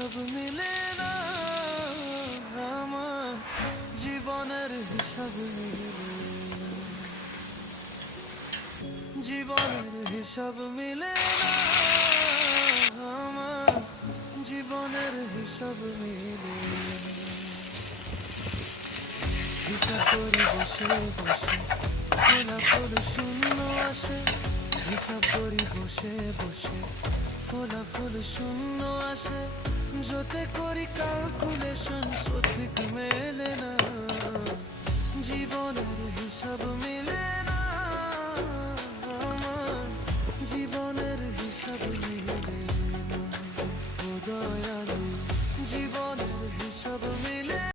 হিসাব মিলে না, আমার জীবনের হিসাব মিলে না, জীবনের হিসাব মিলে না, আমার জীবনের হিসাব মিলে না। হিসাব করি বসে বসে, ফলাফল শূন্য আসে। হিসাব করি বসে বসে, ফলাফল শূন্য আসে। যতে করি ক্যালকুলেশন সঠিক